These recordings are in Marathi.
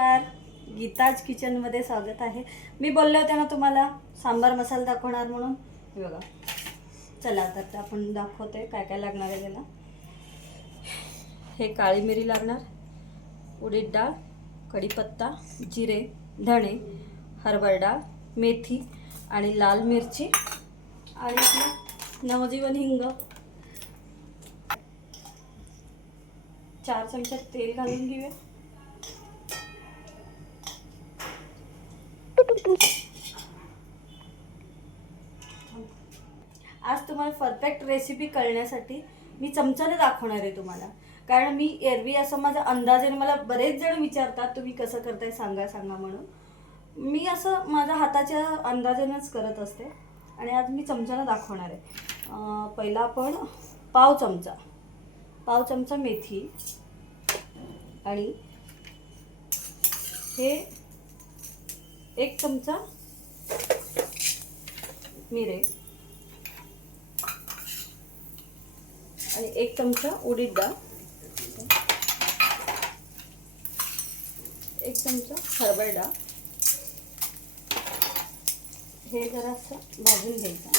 नमस्कार, गीताज किचनमध्ये स्वागत आहे। मी बोलले होते ना तुम्हाला सांबार मसाला दाखवणार म्हणून, हे बघा। चला तर आपण दाखवते काय काय लागणार आहे त्याला। हे काळी मिरी लागणार, उडीद डाळ, कढीपत्ता, जिरे, धणे, हरभरा डाळ, मेथी आणि लाल मिरची आणि आपलं नवजीवन हिंग। 4 चमचे तेल घालून घेऊया। आज तुम्हाला परफेक्ट रेसिपी कळण्यासाठी मी चमच्याने दाखवणार आहे तुम्हाला, कारण मी एरवी असं माझा अंदाजाने, मला बरेच जण विचारतात तुम्ही कसं करताय सांगा सांगा म्हणून, मी असं माझ्या हाताच्या अंदाजानेच करत असते आणि आज मी चमच्याने दाखवणार आहे। पहिला आपण पाव चमचा मेथी आणि हे 1 चमचा मिरे आणि 1 चमचा उडीद डाळ, 1 चमचा हरभरा डाळ। हे जरासं भाजून घ्यायचं।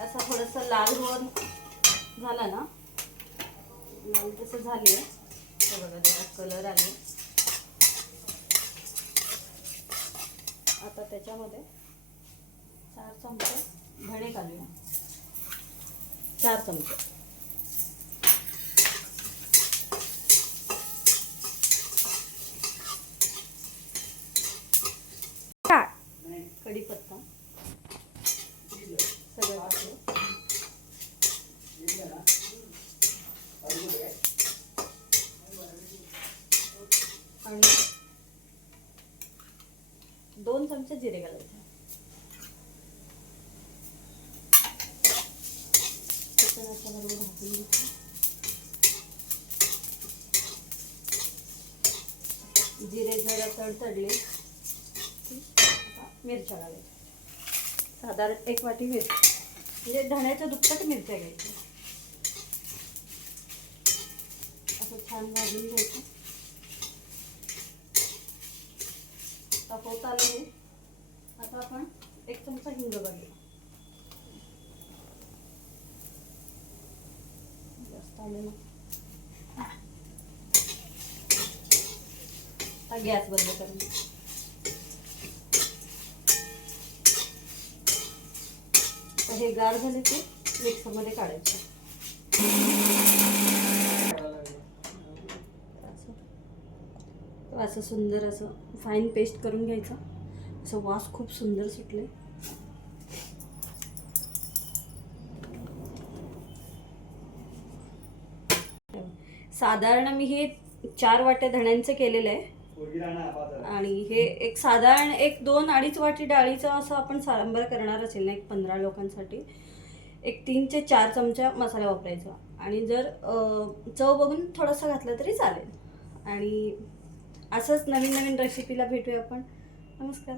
असं थोडंसं लाल होऊन झाला ना, लाल तसं झाले, हे बघा जरा कलर आले। आता त्याच्यामध्ये 4 चमचे धणे घालूया, 4 चमचे। कढीपत्ता सगळं घातलं आणि 2 चमचे जिरे घालायचे। बरोबर भाजून घ्यायचं। जिरे जरा तडतडले की आता मिरच्या घालायच्या, साधारण 1 वाटी मिरची, म्हणजे धण्याच्या दुप्पट मिरच्या घ्यायच्या। असं छान भाजून घ्यायचं। आता होत आलं हे। आता आपण 1 चमचा हिंग घालूया, जास्त आलं ना। आता गॅस बंद करून हे गार झाले ते मिक्सरमध्ये काढायचे। असं सुंदर असं फाईन पेस्ट करून घ्यायचं। असं वास खूप सुंदर सुटले। साधारण मी हे 4 वाट्या धण्यांचं केलेलं आहे आणि हे एक साधारण 1-2-2.5 वाटी डाळीचं असं आपण सांबार करणार असेल ना, 15 लोकांसाठी 3 ते 4 चमचा मसाला वापरायचा आणि जर चव बघून थोडंसं घातलं तरी चालेल। आणि असंच नवीन नवीन रेसिपीला भेटूया आपण। नमस्कार।